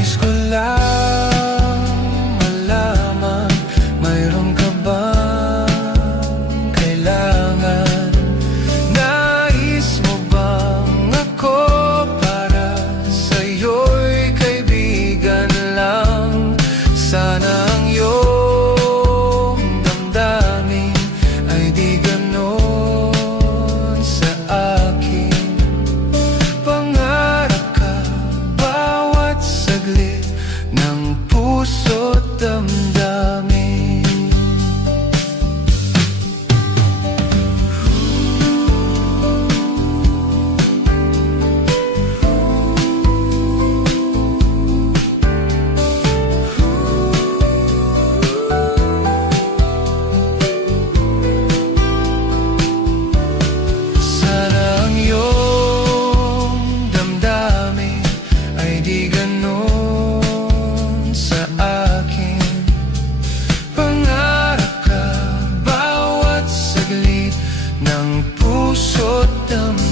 Nais ko lang malaman, mayroon ka bang kailangan? Nais mo bang ako para sa'yo'y kaibigan lang? Sana ang iyong damdamin ay di ganon sa akin. Pangarap ka bawat saglit ng puso't damdamin. Sana ang iyong damdamin ay di ganon sa akin. Pangarap ka bawat saglit ng puso't damdamin.